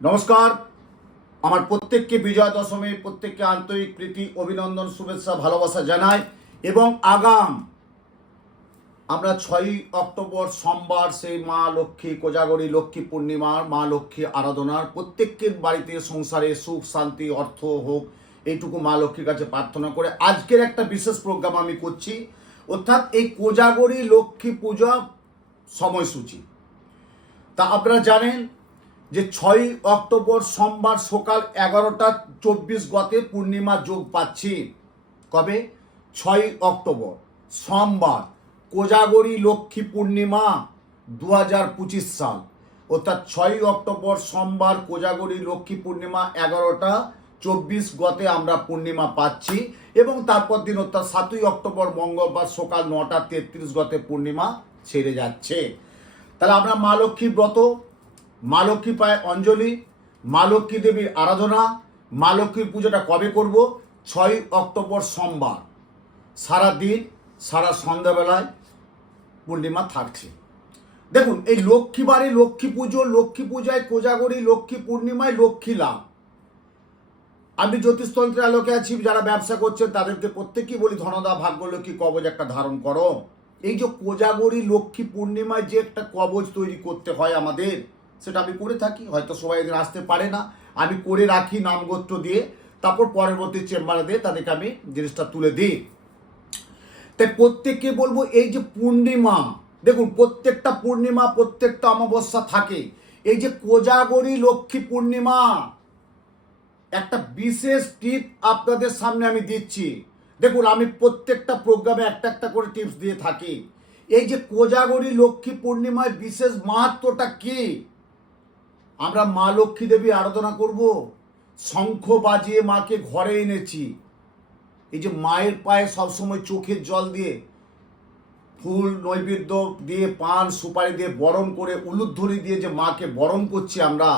নমস্কার। আমার প্রত্যেককে বিজয়া দশমী প্রত্যেককে আন্তরিক প্রীতি, অভিনন্দন, শুভেচ্ছা, ভালোবাসা জানাই এবং আগাম। আমরা ছয়ই অক্টোবর সোমবার সেই মা লক্ষ্মী কোজাগরী লক্ষ্মী পূর্ণিমার মা লক্ষ্মী আরাধনার প্রত্যেকের বাড়িতে সংসারে সুখ, শান্তি, অর্থ হোক এইটুকু মা লক্ষ্মীর কাছে প্রার্থনা করে আজকের একটা বিশেষ প্রোগ্রাম আমি করছি। অর্থাৎ এই কোজাগরী লক্ষ্মী পূজা সময়সূচি। তা আপনারা জানেন যে ছয়ই অক্টোবর সোমবার সকাল এগারোটা চব্বিশ গতে পূর্ণিমা যোগ পাচ্ছি। কবে? ছয়ই অক্টোবর, সোমবার, কোজাগরী লক্ষ্মী পূর্ণিমা দু হাজার পঁচিশ সাল। অর্থাৎ ছয়ই অক্টোবর সোমবার কোজাগরী লক্ষ্মী পূর্ণিমা এগারোটা চব্বিশ গতে আমরা পূর্ণিমা পাচ্ছি এবং তারপর দিন অর্থাৎ সাতই অক্টোবর মঙ্গলবার সকাল নটা তেত্রিশ গতে পূর্ণিমা ছেড়ে যাচ্ছে। তাহলে আমরা মা লক্ষ্মী ব্রত মা লক্ষ্মী পায় অঞ্জলি, মা লক্ষ্মী দেবীর আরাধনা, মা লক্ষ্মীর পুজোটা কবে করব? ছয় অক্টোবর সোমবার। সারা দিন, সারা সন্ধ্যাবেলায় পূর্ণিমা থাকছে। দেখুন, এই লক্ষ্মীবারে লক্ষ্মী পুজো, লক্ষ্মী পূজায় কোজাগরী, লক্ষ্মী পূর্ণিমায় লক্ষ্মী লাভ। আমি জ্যোতিষতন্ত্রের আলোকে আছি, যারা ব্যবসা করছেন, তাদেরকে প্রত্যেকেই বলি, ধনদা, ভাগ্যলক্ষ্মী কবজ একটা ধারণ করো। এই যে কোজাগরী, লক্ষ্মী পূর্ণিমায় যে একটা কবজ তৈরি করতে হয় আমাদের সেটা আমি করে থাকি, হয়তো সবাই এদিন আসতে পারে না। আমি করে রাখি নামগোত্র দিয়ে, তারপর পরবর্তী চেম্বারে দিয়ে তাদেরকে আমি জিনিসটা তুলে দিই। তাই প্রত্যেককে বলব, এই যে পূর্ণিমা, দেখুন, প্রত্যেকটা পূর্ণিমা, প্রত্যেকটা অমাবস্যা থাকে। এই যে কোজাগরী লক্ষ্মী পূর্ণিমা, একটা বিশেষ টিপ আপনাদের সামনে আমি দিচ্ছি। দেখুন, আমি প্রত্যেকটা প্রোগ্রামে একটা একটা করে টিপস দিয়ে থাকি। এই যে কোজাগরী লক্ষ্মী পূর্ণিমায় বিশেষ মাহাত্মটা কি? আমরা মা লক্ষ্মী দেবী আরাধনা করব। শঙ্খ বাজিয়ে মাকে ঘরে এনেছি। এই যে মায়ের পায়ে সবসময় চোখের জল দিয়ে ফুল নৈবেদ্য দিয়ে, পান, সুপারি দিয়ে বরণ করে, উলুধ্বনি দিয়ে যে মাকে বরণ করছি আমরা।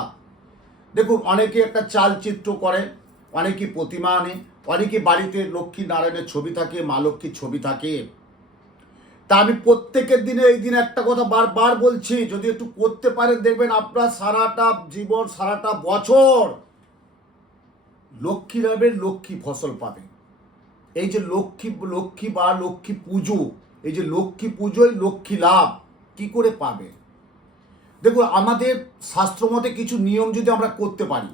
দেখুন, অনেকে একটা চালচিত্র করে অনেকে প্রতিমা আনে, অনেকে বাড়িতে লক্ষ্মী নারায়ণের ছবি থাকে, মা লক্ষ্মীর ছবি থাকে। তা আমি প্রত্যেকের দিনে এই দিন একটা কথা বারবার বলছি, যদি একটু করতে পারেন, দেখবেন আপনার সারাটা জীবন, সারাটা বছর লক্ষ্মী লাভের লক্ষ্মী ফসল পাবেন। এই যে লক্ষ্মী লক্ষ্মী বা লক্ষ্মী পুজো, এই যে লক্ষ্মী পুজোয় লক্ষ্মী লাভ কি করে পাবে দেখুন, আমাদের শাস্ত্রমতে কিছু নিয়ম যদি আমরা করতে পারি,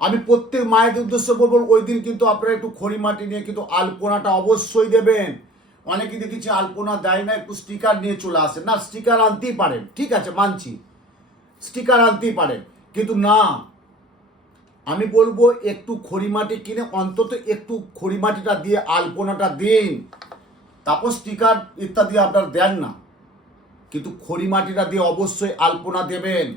আমি প্রত্যেক মায়েদের উদ্দেশ্যে বলব, ওই দিন কিন্তু আপনারা একটু খড়ি মাটি নিয়ে কিন্তু আলপনাটা অবশ্যই দেবেন। অনেকে দেখেছি আলপনা দেয় না, একটু স্টিকার নিয়ে চলে আসে। না স্টিকার আনতেই পারেন, ঠিক আছে, মানছি। স্টিকার আনতেই পারেন, কিন্তু না। আমি বলব একটু খড়ি মাটি কিনে, অন্তত একটু খড়ি মাটিটা দিয়ে, আলপনাটা দিন। তারপর স্টিকার ইত্যাদি আপনার দেন না। কিন্তু খড়ি মাটিটা দিয়ে অবশ্যই আলপনা দেবেন।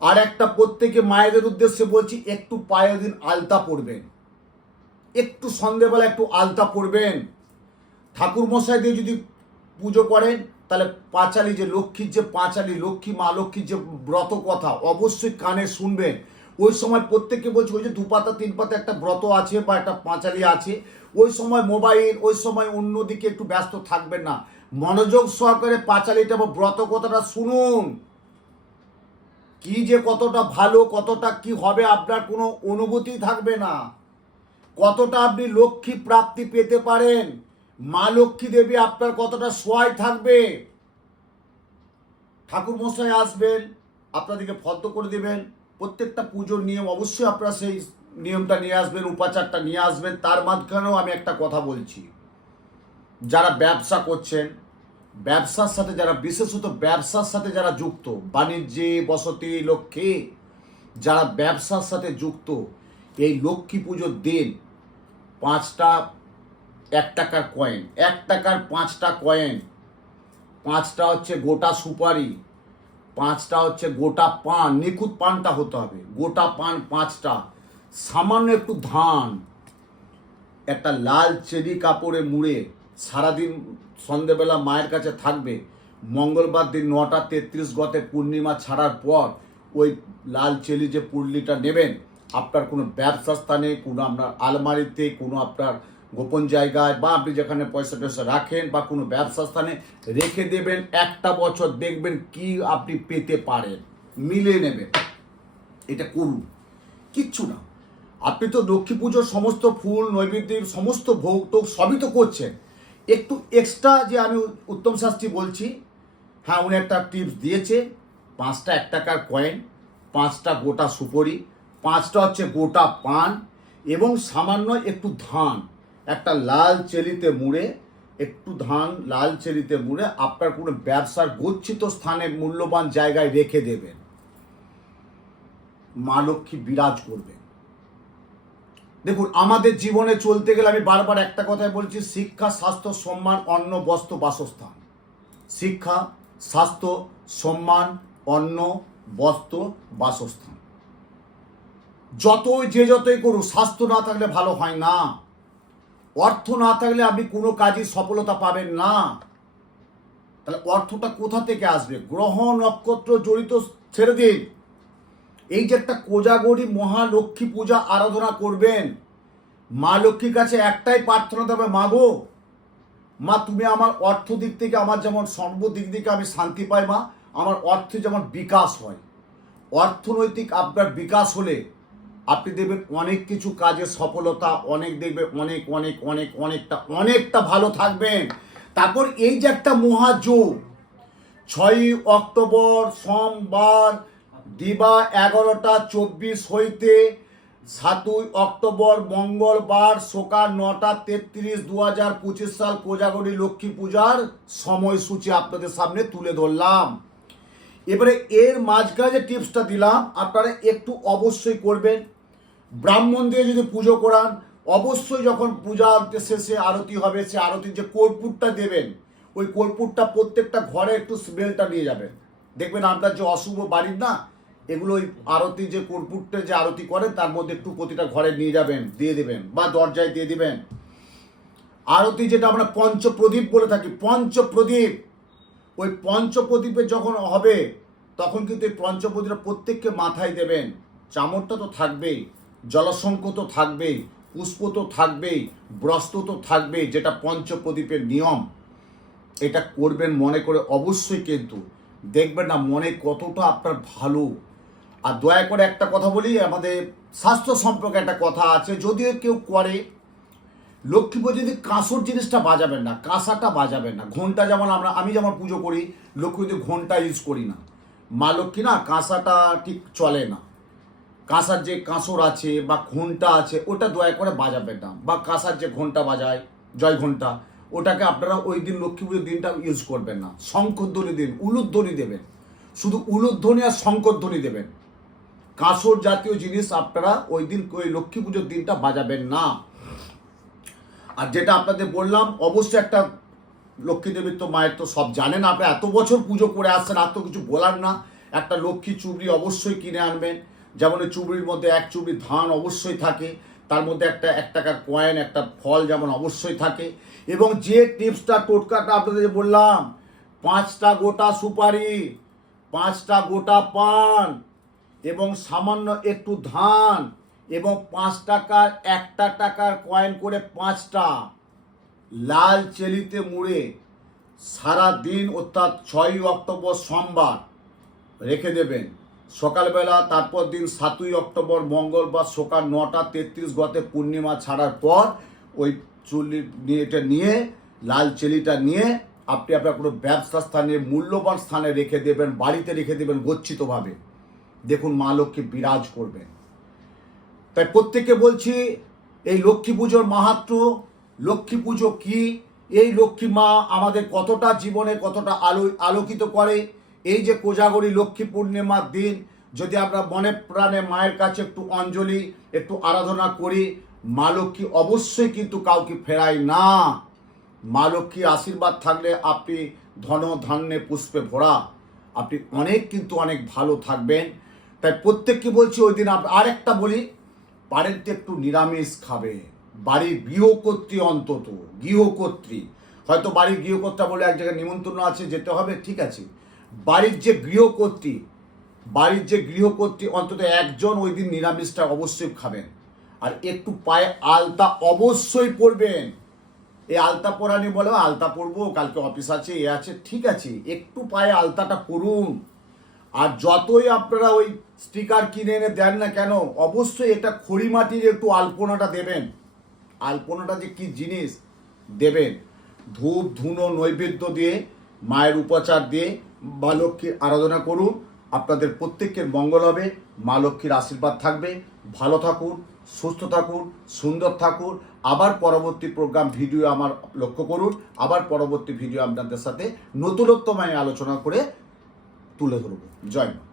আর একটা প্রত্যেকে মায়েদের উদ্দেশ্যে বলছি, একটু পায়ে দিন, আলতা পরবেন। একটু সন্ধেবেলা একটু আলতা পরবেন। ঠাকুর মশাই দিয়ে যদি পুজো করেন, তাহলে পাঁচালি যে লক্ষ্মীর যে পাঁচালি, লক্ষ্মী, মা লক্ষ্মীর যে ব্রত কথা, অবশ্যই কানে শুনবেন। ওই সময় প্রত্যেককে বলছি, ওই যে দু পাতা, তিন পাতা একটা ব্রত আছে বা একটা পাঁচালি আছে, ওই সময় মোবাইল, ওই সময় অন্যদিকে একটু ব্যস্ত থাকবেন না। মনোযোগ সহকারে পাঁচালিটা বা ব্রত কথাটা শুনুন। কি যে কতটা ভালো, কতটা কি হবে আপনার কোনো অনুভূতি থাকবে না। কতটা আপনি লক্ষ্মী প্রাপ্তি পেতে পারেন। মা লক্ষ্মী দেবী আপনার কতটা সহায় থাকবে? ঠাকুর মশাই আসবেন, আপনাদেরকে ফদ্দ করে দেবেন। প্রত্যেকটা পুজোর নিয়ম অবশ্যই আপনারা সেই নিয়মটা নিয়ে আসবেন, উপাচারটা নিয়ে আসবেন। তার মাঝখানেও আমি একটা কথা বলছি। যারা ব্যবসা করছেন, ব্যবসার সাথে যারা, বিশেষত ব্যবসার সাথে যারা যুক্ত, বাণিজ্যে, বসতি লক্ষ্যে যারা ব্যবসার সাথে যুক্ত, এই লক্ষ্মী পুজোর দিন পাঁচটা এক টাকার কয়েন এক টাকার পাঁচটা কয়েন পাঁচটা হচ্ছে গোটা সুপারি, পাঁচটা হচ্ছে গোটা পান, নিখুঁত পানটা হতে হবে। গোটা পান পাঁচটা। সামান্য একটু ধান, একটা লাল চেরি কাপড়ে মুড়ে সারাদিন সন্ধেবেলা মায়ের কাছে থাকবে। মঙ্গলবার দিন নটা তেত্রিশ গতে পূর্ণিমা ছাড়ার পর ওই লাল চেলি যে পুরলিটা নেবেন, আপনার কোনো ব্যবসা স্থানে, কোনো আপনার আলমারিতে, কোনো আপনার গোপন জায়গায় বা আপনি যেখানে পয়সা টয়সা রাখেন বা কোনো ব্যবসা স্থানে রেখে দেবেন, একটা বছর দেখবেন কি আপনি পেতে পারেন। মিলে নেবেন। এটা করুন। কিচ্ছু না। আপনি তো লক্ষ্মী পুজোর সমস্ত ফুল নৈবেদ্যের সমস্ত ভোগ টোগ সবই তো করছেন। একটু এক্সট্রা যে আমি উত্তম শাস্ত্রী বলছি হ্যাঁ উনি একটা টিপস দিয়েছে। পাঁচটা এক টাকার কয়েন পাঁচটা গোটা সুপরি, পাঁচটা হচ্ছে গোটা পান এবং সামান্য একটু ধান। একটা লাল চেলিতে মুড়ে, একটু ধান লাল চেলিতে মুড়ে, আপনার কোনো ব্যবসার গচ্ছিত স্থানে মূল্যবান জায়গায় রেখে দেবেন। মা লক্ষ্মী বিরাজ করবে দেখুন, আমাদের জীবনে চলতে গেলে আমি বারবার একটা কথাই বলছি, শিক্ষা, স্বাস্থ্য, সম্মান, অন্ন, বস্ত্র, বাসস্থান। শিক্ষা, স্বাস্থ্য, সম্মান, অন্ন, বস্ত্র, বাসস্থান। যতই যে যতই করুক, স্বাস্থ্য না থাকলে ভালো হয় না। অর্থ না থাকলে আপনি কোনো কাজে সফলতা পাবেন না। তাহলে অর্থটা কোথা থেকে আসবে? গ্রহ, নক্ষত্র, জড়িত ছেড়ে দিন। এই যে একটা কোজাগরি মহালক্ষ্মী পূজা আরাধনা করবেন, মা লক্ষ্মীর কাছে একটাই প্রার্থনা দেবে মাগো মা, তুমি আমার অর্থ দিক থেকে আমার যেমন সর্বদিক থেকে আমি শান্তি পাই, মা, আমার অর্থে যেমন বিকাশ হয়। অর্থনৈতিক আপনার বিকাশ হলে আপনি দেখবেন অনেক কিছু কাজে সফলতা, অনেক দেখবে অনেক অনেক অনেক, অনেকটা অনেকটা ভালো থাকবেন। তারপর এই যে একটা মহাযোগ, ছয়ই অক্টোবর, সোমবার, দিবা এগারোটা চব্বিশ হইতে সাতই অক্টোবর, মঙ্গলবার সকাল নটা তেত্রিশ দু হাজার পঁচিশ সাল কোজাগরী লক্ষ্মী পূজার সময়সূচি আপনাদের সামনে তুলে ধরলাম। এবারে এর মাঝখানে যে টিপসটা দিলাম, আপনারা একটু অবশ্যই করবেন। ব্রাহ্মণ দিয়ে যদি পুজো করান, অবশ্যই যখন পূজা শেষে আরতি হবে, সে আরতির যে কর্পূরটা দেবেন, ওই কর্পূরটা প্রত্যেকটা ঘরে একটু স্মেলটা নিয়ে যাবেন। দেখবেন আপনার যে অশুভ বাড়ির না, এগুলো ওই আরতি যে কর্পূরটা যে আরতি করেন তার মধ্যে একটু প্রতিটা ঘরে নিয়ে যাবেন, দিয়ে দেবেন বা দরজায় দিয়ে দিবেন। আরতি যেটা আমরা পঞ্চপ্রদীপ বলে থাকি, পঞ্চপ্রদীপ। ওই পঞ্চপ্রদীপে যখন হবে, তখন কিন্তু এই পঞ্চপ্রদীপটা প্রত্যেককে মাথায় দেবেন। চামড়টা তো থাকবেই। জলসংক তো থাকবেই, পুষ্প তো থাকবেই ব্রস্ত তো থাকবেই, যেটা পঞ্চপ্রদীপের নিয়ম। এটা করবেন মনে করে অবশ্যই কিন্তু দেখবেন না মনে কতটা আপনার ভালো। আর দয়া করে একটা কথা বলি, আমাদের স্বাস্থ্য সম্পর্কে একটা কথা আছে, যদিও কেউ করে লক্ষ্মী পুজো যদি কাঁসর জিনিসটা বাজাবেন না, কাঁসাটা বাজাবেন না, ঘণ্টা যেমন আমরা, আমি যেমন পুজো করি, লক্ষ্মী পুজো ঘণ্টা ইউজ করি না। মা লক্ষ্মী না, কাঁসাটা ঠিক চলে না। কাঁসার যে কাঁসর আছে বা ঘণ্টা আছে, ওটা দয়া করে বাজাবেন না। বা কাঁসার যে ঘণ্টা বাজায়, জয় ঘণ্টা ওটাকে আপনারা ওই দিন লক্ষ্মী পুজোর দিনটা ইউজ করবেন না। শঙ্করধ্বনি দিন, উলুধ্বনি দেবেন। শুধু উলুধ্বনি আর শঙ্করধ্বনি দেবেন। কাঁসর জাতীয় জিনিস আপনারা ওই দিন ওই লক্ষ্মী পুজোর দিনটা বাজাবেন না। আর যেটা আপনাদের বললাম, অবশ্যই একটা লক্ষ্মী দেবীর তো মায়ের তো সব জানেন আপনারা এত বছর পুজো করে আসছেন, আর তো কিছু বলার না। একটা লক্ষ্মী চুবড়ি অবশ্যই কিনে আনবেন। যেমন চুবড়ির মধ্যে এক চুবড়ি ধান অবশ্যই থাকে, তার মধ্যে একটা এক টাকার কয়েন একটা ফল যেমন অবশ্যই থাকে। এবং যে টিপসটা টোটকাটা আপনাদের বললাম, পাঁচটা গোটা সুপারি, পাঁচটা গোটা পান, এবং সামান্য একটু ধান, এবং পাঁচ টাকার, একটা টাকার কয়েন করে পাঁচটা লাল চেলিতে মুড়ে সারা দিন অর্থাৎ ছয়ই অক্টোবর সোমবার রেখে দেবেন। সকালবেলা, তারপর দিন সাতই অক্টোবর, মঙ্গলবার সকাল নটা তেত্রিশ গতে পূর্ণিমা ছাড়ার পর ওই চুল্লি নিয়ে এটা নিয়ে, লাল চেলিটা নিয়ে আপনি আপনার কোনো ব্যবসা স্থানে, মূল্যবান স্থানে রেখে দেবেন, বাড়িতে রেখে দেবেন গচ্ছিতভাবে। দেখুন মা লক্ষ্মী বিরাজ করবেন তাই প্রত্যেকে বলছি, এই লক্ষ্মী পুজোর মাহাত্ম, লক্ষ্মী পুজো কি? এই লক্ষ্মী মা আমাদের কতটা জীবনে কতটা আলো, আলোকিত করে এই যে কোজাগরী লক্ষ্মী পূর্ণিমার দিন, যদি আমরা মনে প্রাণে মায়ের কাছে একটু অঞ্জলি, একটু আরাধনা করি, মা লক্ষ্মী অবশ্যই কিন্তু কাউকে ফেরায় না। মা লক্ষ্মীর আশীর্বাদ থাকলে আপনি ধন ধান্যে পুষ্পে ভরা। আপনি অনেক কিন্তু অনেক ভালো থাকবেন। তাই প্রত্যেককে বলছি ওই দিন আপ- আরেকটা বলি পারেন তো একটু নিরামিষ খাবে। বাড়ির গৃহকর্ত্রী অন্তত, গৃহকর্ত্রী। হয়তো বাড়ির গৃহকর্তা বলে এক জায়গায় নিমন্ত্রণ আছে, যেতে হবে, ঠিক আছে। বাড়ির যে গৃহকর্ত্রী, বাড়ির যে গৃহকর্ত্রী অন্তত একজন ওই দিন নিরামিষটা অবশ্যই খাবেন। আর একটু পায়ে আলতা অবশ্যই পরবেন। এই আলতা পরানি বলে আলতা পরবো, কালকে অফিস আছে, এ আছে। ঠিক আছে, একটু পায়ে আলতাটা পরুন। আর যতই আপনারা ওই স্টিকার কিনে এনে দেন না কেন, অবশ্যই এটা খড়ি মাটির একটু আলপনাটা দেবেন। আলপনাটা যে কি জিনিস, দেবেন। ধূপ, ধুনো, নৈবেদ্য দিয়ে, মায়ের উপাচার দিয়ে মা লক্ষ্মীর আরাধনা করুন, আপনাদের প্রত্যেকের মঙ্গল হবে, মা লক্ষ্মীর আশীর্বাদ থাকবে। ভালো থাকুন, সুস্থ থাকুন, সুন্দর থাকুন। আবার পরবর্তী প্রোগ্রাম ভিডিও আমার লক্ষ্য করুন। আবার পরবর্তী ভিডিও আপনাদের সাথে নতুনত্বময় আলোচনা করে তুলে ধরব। জয় মা।